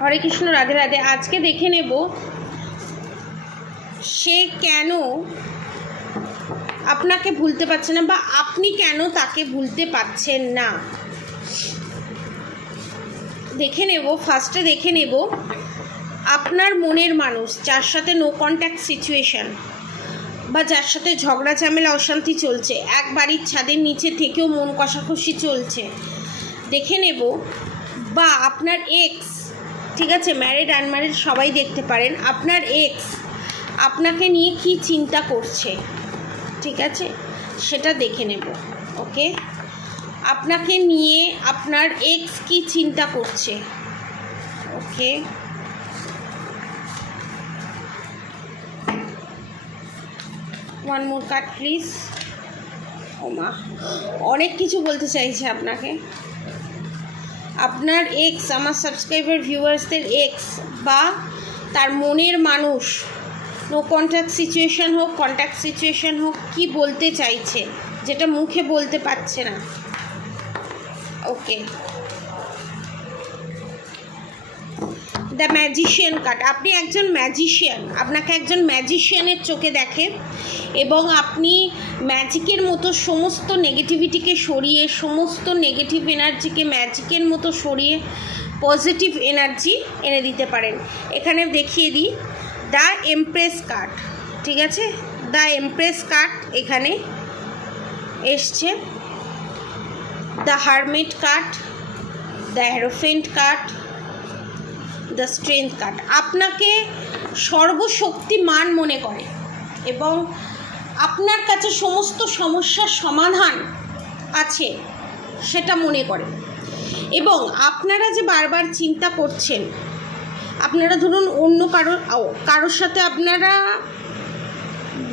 হরে কৃষ্ণ, রাধে রাধে। আজকে দেখে নেব সে কেন আপনাকে ভুলতে পারছে না বা আপনি কেন তাকে ভুলতে পারছেন না। দেখে নেব, ফার্স্টে দেখে নেব আপনার মনের মানুষ যার সাথে নো কন্ট্যাক্ট সিচুয়েশান বা যার সাথে ঝগড়া ঝামেলা অশান্তি চলছে, এক বাড়ির ছাদের নিচে থেকেও মন কষাকষি চলছে, দেখে নেব। বা আপনার এক্স, ঠিক আছে, ম্যারিড আনম্যারিড সবাই দেখতে পারেন, আপনার এক্স আপনাকে নিয়ে কি চিন্তা করছে, ঠিক আছে, সেটা দেখে নেব। ওকে, আপনাকে নিয়ে আপনার এক্স কি চিন্তা করছে। ওকে, ওয়ান মোর কার্ড প্লিজ। ও মা, অনেক কিছু বলতে চাইছে আপনাকে। আপনার এক্স, আমার সাবস্ক্রাইবার ভিউয়ার্সদের এক্স বা তার মনের মানুষ, নো কন্ট্যাক্ট সিচুয়েশান হোক কন্ট্যাক্ট সিচুয়েশান হোক, কি বলতে চাইছে যেটা মুখে বলতে পারছে না। ওকে, দ্য ম্যাজিশিয়ান কার্ড। আপনি একজন ম্যাজিশিয়ান, আপনাকে একজন ম্যাজিশিয়ানের চোখে দেখে এবং আপনি ম্যাজিকের মতো সমস্ত নেগেটিভিটিকে সরিয়ে, সমস্ত নেগেটিভ এনার্জিকে ম্যাজিকের মতো সরিয়ে পজিটিভ এনার্জি এনে দিতে পারেন। এখানে দেখিয়ে দিই দ্য এমপ্রেস কার্ড, ঠিক আছে, দ্য এমপ্রেস কার্ড এখানে এসছে, the hermit card, the হ্যারোফেন্ট card, the strength card. আপনাকে সর্বশক্তিমান মনে করে এবং আপনার কাছে সমস্ত সমস্যার সমাধান আছে সেটা মনে করে। এবং আপনারা যে বারবার চিন্তা করছেন, আপনারা ধরুন অন্য কারোর সাথে আপনারা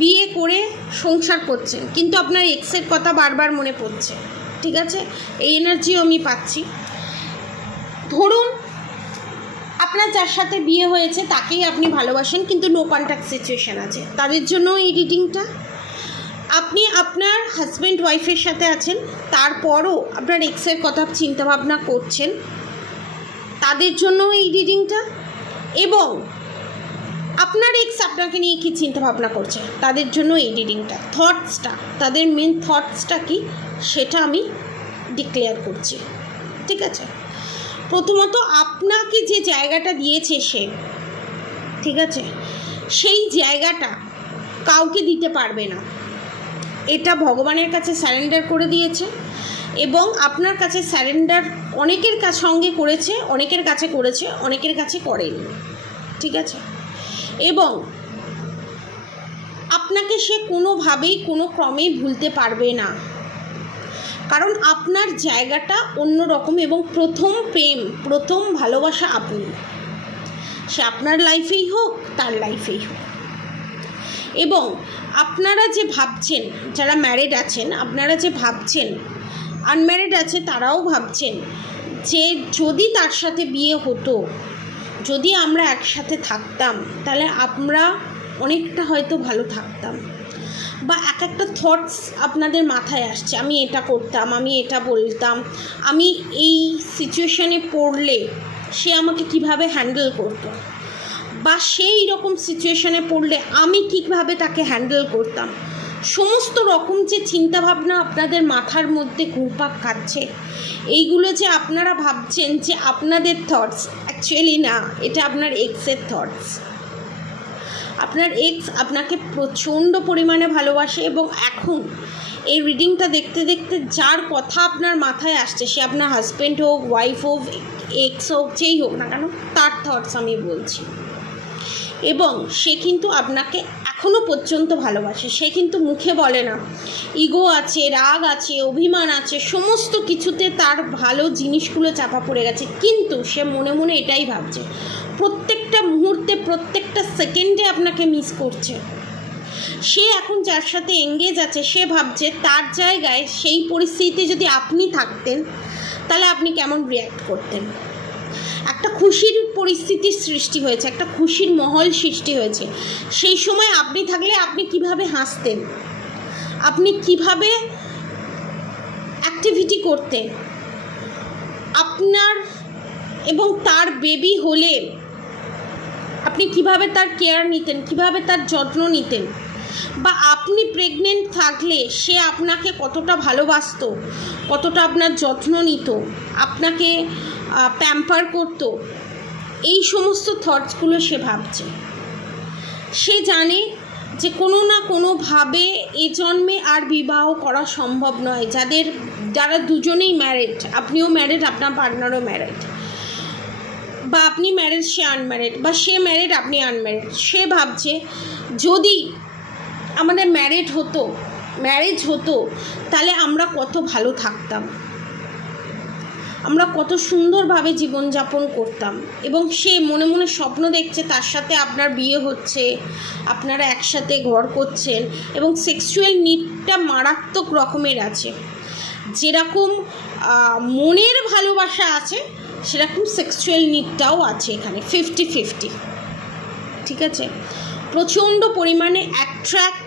বিয়ে করে সংসার করছেন, কিন্তু আপনার এক্সের কথা বারবার মনে পড়ছে, ঠিক আছে, এই এনার্জিও আমি পাচ্ছি। ধরুন আপনার যার সাথে বিয়ে হয়েছে তাকেই আপনি ভালোবাসেন, কিন্তু নো কন্ট্যাক্ট সিচুয়েশান আছে, তাদের জন্য এই রিডিংটা। আপনি আপনার হাজব্যান্ড ওয়াইফের সাথে আছেন, তারপরও আপনার এক্সের কথা চিন্তাভাবনা করছেন, তাদের জন্য এই রিডিংটা। এবং আপনার এক্স আপনাকে নিয়ে কী চিন্তাভাবনা করছে, তাদের জন্য এই রিডিংটা। থটসটা, তাদের মেন থটসটা কি সেটা আমি ডিক্লেয়ার করছি, ঠিক আছে। প্রথমত আপনাকে যে জায়গাটা দিয়েছে সে, ঠিক আছে, সেই জায়গাটা কাউকে দিতে পারবে না, এটা ভগবানের কাছে স্যারেন্ডার করে দিয়েছে। এবং আপনার কাছে স্যারেন্ডার অনেকের সঙ্গে করেছে, অনেকের কাছে করেছে, অনেকের কাছে করেনি, ঠিক আছে। এবং আপনাকে সে কোনোভাবেই কোনো ক্রমেই ভুলতে পারবে না, কারণ আপনার জায়গাটা অন্য রকম এবং প্রথম প্রেম, প্রথম ভালোবাসা আপনি, সে আপনার লাইফেই হোক তার লাইফেই হোক। এবং আপনারা যে ভাবছেন, যারা ম্যারিড আছেন আপনারা যে ভাবছেন, আনম্যারিড আছে তারাও ভাবছেন যে যদি তার সাথে বিয়ে হতো, যদি আমরা একসাথে থাকতাম, তাহলে আমরা অনেকটা হয়তো ভালো থাকতাম। বা এক একটা থটস আপনাদের মাথায় আসছে, আমি এটা করতাম, আমি এটা বলতাম, আমি এই সিচুয়েশানে পড়লে সে আমাকে কিভাবে হ্যান্ডেল করতো, বা সেই রকম সিচুয়েশানে পড়লে আমি কীভাবে তাকে হ্যান্ডেল করতাম। সমস্ত রকম যে চিন্তাভাবনা আপনাদের মাথার মধ্যে ঘুরপাক খাচ্ছে, এইগুলো যে আপনারা ভাবছেন যে আপনাদের থটস, অ্যাকচুয়ালি না, এটা আপনার এক্সের থটস। আপনার এক্স আপনাকে প্রচণ্ড পরিমাণে ভালোবাসে এবং এখন এই রিডিংটা দেখতে দেখতে যার কথা আপনার মাথায় আসছে, সে আপনার হাজব্যান্ড হোক, ওয়াইফ হোক, এক্স হোক, যেই হোক না কেন, তার থটস আমি বলছি। এবং সে কিন্তু আপনাকে এখনও পর্যন্ত ভালোবাসে, সে কিন্তু মুখে বলে না। ইগো আছে, রাগ আছে, অভিমান আছে, সমস্ত কিছুতে তার ভালো জিনিসগুলো চাপা পড়ে গেছে, কিন্তু সে মনে মনে এটাই ভাবছে, প্রত্যেকটা মুহূর্তে প্রত্যেকটা সেকেন্ডে আপনাকে মিস করছে। সে এখন যার সাথে এঙ্গেজ আছে, সে ভাবছে তার জায়গায় সেই পরিস্থিতিতে যদি আপনি থাকতেন তাহলে আপনি কেমন রিয়্যাক্ট করতেন। একটা খুশির পরিস্থিতির সৃষ্টি হয়েছে, একটা খুশির মহল সৃষ্টি হয়েছে, সেই সময় আপনি থাকলে আপনি কিভাবে হাসতেন, আপনি কিভাবে অ্যাক্টিভিটি করতেন, আপনার এবং তার বেবি হলে আপনি কিভাবে তার কেয়ার নিতেন, কিভাবে তার যত্ন নিতেন, বা আপনি প্রেগনেন্ট থাকলে সে আপনাকে কতটা ভালোবাসতো, কতটা আপনার যত্ন নিত, আপনাকে প্যাম্পার করতো, এই সমস্ত থটসগুলো সে ভাবছে। সে জানে যে কোনো না কোনোভাবে এ জন্মে আর বিবাহ করা সম্ভব নয়। যারা দুজনেই ম্যারিড, আপনিও ম্যারিড, আপনার পার্টনারও ম্যারিড, বা আপনি ম্যারিড সে আনম্যারিড, বা সে ম্যারিড আপনি আনম্যারিড, সে ভাবছে যদি আমাদের ম্যারেজ হতো তাহলে আমরা কত ভালো থাকতাম, আমরা কত সুন্দরভাবে জীবনযাপন করতাম। এবং সে মনে মনে স্বপ্ন দেখছে তার সাথে আপনার বিয়ে হচ্ছে, আপনারা একসাথে ঘর করছেন, এবং সেক্সুয়াল নিডটা মারাত্মক রকমের আছে। যেরকম মনের ভালোবাসা আছে সেরকম সেক্সুয়াল নিডটাও আছে এখানে 50-50, ঠিক আছে। প্রচণ্ড পরিমাণে অ্যাট্রাক্ট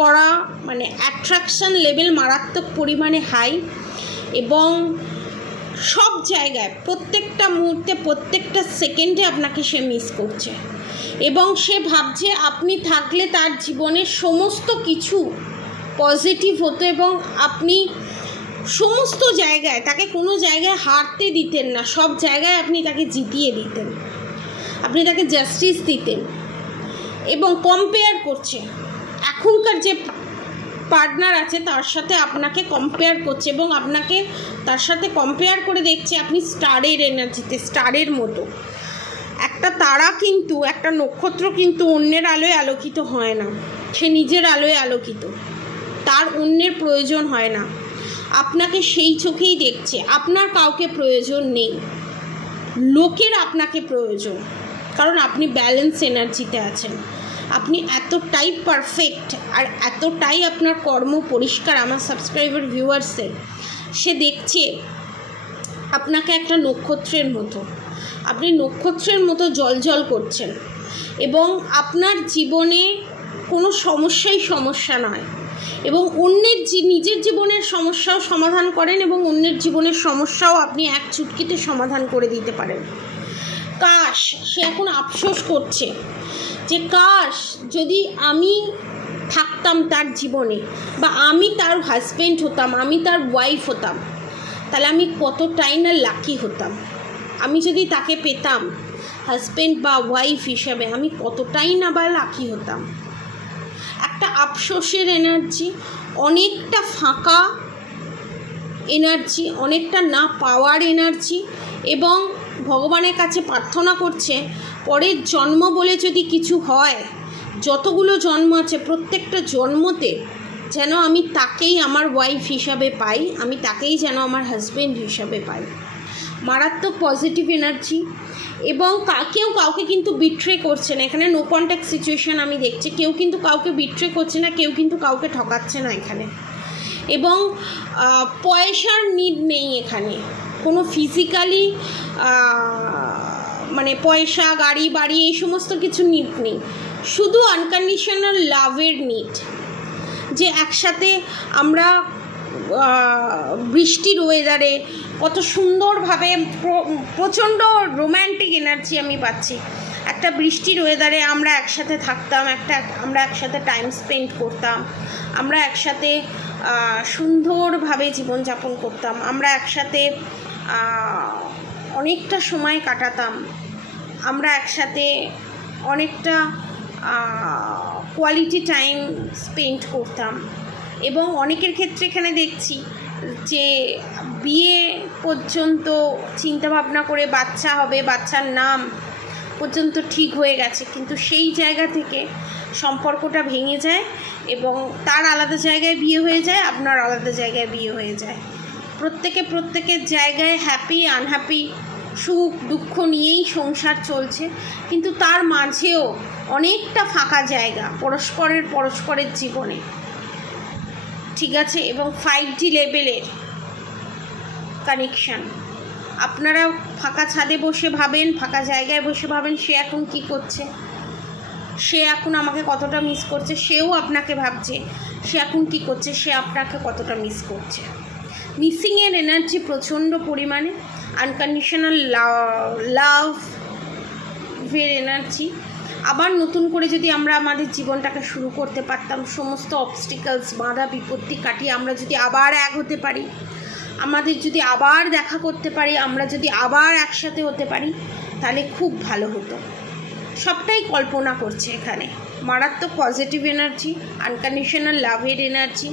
করা, মানে অ্যাট্রাকশান লেভেল মারাত্মক পরিমাণে হাই, এবং সব জায়গায় প্রত্যেকটা মুহূর্তে প্রত্যেকটা সেকেন্ডে আপনাকে সে মিস করছে, এবং সে ভাবছে আপনি থাকলে তার জীবনের সমস্ত কিছু পজিটিভ হতো, এবং আপনি সমস্ত জায়গায় তাকে কোনো জায়গায় হারতে দিতেন না, সব জায়গায় আপনি তাকে জিতিয়ে দিতেন, আপনি তাকে জাস্টিস দিতেন। এবং কম্পেয়ার করছে, এখনকার যে পার্টনার আছে তার সাথে আপনাকে কম্পেয়ার করছে, এবং আপনাকে তার সাথে কম্পেয়ার করে দেখছে আপনি স্টারের এনার্জিতে, স্টারের মতো। একটা তারা কিন্তু, একটা নক্ষত্র কিন্তু অন্যের আলোয় আলোকিত হয় না, সে নিজের আলোয় আলোকিত, তার অন্যের প্রয়োজন হয় না। আপনাকে সেই চোখেই দেখছে, আপনার কাউকে প্রয়োজন নেই, লোকের আপনাকে প্রয়োজন, কারণ আপনি ব্যালেন্স এনার্জিতে আছেন, আপনি এতটাই পারফেক্ট, আর এতটাই আপনার কর্ম পরিষ্কার। আমার সাবস্ক্রাইবার ভিউয়ার্সের, সে দেখছে আপনাকে একটা নক্ষত্রের মতো, আপনি নক্ষত্রের মতো জ্বলজ্বল করছেন, এবং আপনার জীবনে কোনো সমস্যা নয়, এবং অন্যের নিজের জীবনের সমস্যাও সমাধান করেন, এবং অন্যের জীবনের সমস্যাও আপনি এক চুটকিতে সমাধান করে দিতে পারেন। কাশ, সে এখন আফসোস করছে যে কাশ যদি আমি থাকতাম তার জীবনে, বা আমি তার হাজব্যান্ড হতাম, আমি তার ওয়াইফ হতাম, তাহলে আমি কতটাই না লাকি হতাম। আমি যদি তাকে পেতাম হাজব্যান্ড বা ওয়াইফ হিসাবে, আমি কতটাই না বা লাকি হতাম। একটা আফসোসের এনার্জি, অনেকটা ফাঁকা এনার্জি, অনেকটা না পাওয়ার এনার্জি, এবং ভগবানের কাছে প্রার্থনা করছে পরের জন্ম বলে যদি কিছু হয়, যতগুলো জন্ম আছে প্রত্যেকটা জন্মতে যেন আমি তাকেই আমার ওয়াইফ হিসাবে পাই, আমি তাকেই যেন আমার হাজব্যান্ড হিসাবে পাই। মারাত্মক পজিটিভ এনার্জি, এবং কেউ কাউকে কিন্তু বিট্রে করছে না এখানে। নো কন্ট্যাক্ট সিচুয়েশান আমি দেখছি, কেউ কিন্তু কাউকে বিট্রে করছে না, কেউ কিন্তু কাউকে ঠকাচ্ছে না এখানে। এবং পয়সার নিড নেই এখানে, কোনো ফিজিক্যালি মানে পয়সা, গাড়ি, বাড়ি এই সমস্ত কিছু নিড নেই, শুধু আনকন্ডিশনাল লাভের নিড। যে একসাথে আমরা বৃষ্টির ওয়েদারে কত সুন্দরভাবে, প্রচণ্ড রোম্যান্টিক এনার্জি আমি পাচ্ছি। একটা বৃষ্টির ওয়েদারে আমরা একসাথে থাকতাম, আমরা একসাথে টাইম স্পেন্ড করতাম, আমরা একসাথে সুন্দরভাবে জীবনযাপন করতাম, আমরা একসাথে অনেকটা সময় কাটাতাম, আমরা একসাথে অনেকটা কোয়ালিটি টাইম স্পেন্ড করতাম। এবং অনেকের ক্ষেত্রে এখানে দেখছি যে বিয়ে পর্যন্ত চিন্তাভাবনা করে বাচ্চা হবে, বাচ্চার নাম পর্যন্ত ঠিক হয়ে গেছে, কিন্তু সেই জায়গা থেকে সম্পর্কটা ভেঙে যায়, এবং তার আলাদা জায়গায় বিয়ে হয়ে যায়, আপনার আলাদা জায়গায় বিয়ে হয়ে যায়। প্রত্যেকের জায়গায় হ্যাপি আনহ্যাপি, সুখ দুঃখ নিয়েই সংসার চলছে, কিন্তু তার মাঝেও অনেকটা ফাঁকা জায়গা পরস্পরের জীবনে, ঠিক আছে। এবং 5D লেভেলের কানেকশান। আপনারা ফাঁকা ছাদে বসে ভাবেন, ফাঁকা জায়গায় বসে ভাবেন সে এখন কি করছে, সে এখন আমাকে কতটা মিস করছে, সেও আপনাকে ভাবছে সে এখন কি করছে, সে আপনাকে কতটা মিস করছে। মিসিংয়ের এনার্জি প্রচণ্ড পরিমাণে, আনকন্ডিশনাল লাভের এনার্জি। আবার নতুন করে যদি আমরা আমাদের জীবনটাকে শুরু করতে পারতাম, সমস্ত অবস্টিকলস, বাধা বিপত্তি কাটিয়ে আমরা যদি আবার এক হতে পারি, আমাদের যদি আবার দেখা করতে পারি, আমরা যদি আবার একসাথে হতে পারি, তাহলে খুব ভালো হতো। সবটাই কল্পনা করছে এখানে। মারাত্মক পজিটিভ এনার্জি, আনকন্ডিশনাল লাভের এনার্জি,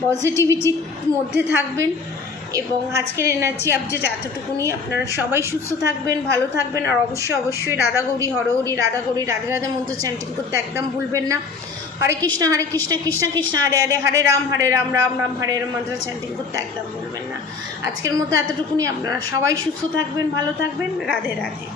পজিটিভিটির মধ্যে থাকবেন। এবং আজকের এনার্জি আপডেট এতটুকুনি। আপনারা সবাই সুস্থ থাকবেন, ভালো থাকবেন, আর অবশ্যই রাধা গৌরী হরহরি, রাধা গৌরী রাধে রাধে মন্ত্র চ্যান্টিং করতে একদম ভুলবেন না। হরে কৃষ্ণ কৃষ্ণ কৃষ্ণ হরে হরে, হরে রাম রাম রাম হরে রাম মন্ত্র চ্যান্টিং করতে একদম ভুলবেন না। আজকের মতো এতটুকুনি। আপনারা সবাই সুস্থ থাকবেন, ভালো থাকবেন, রাধে রাধে।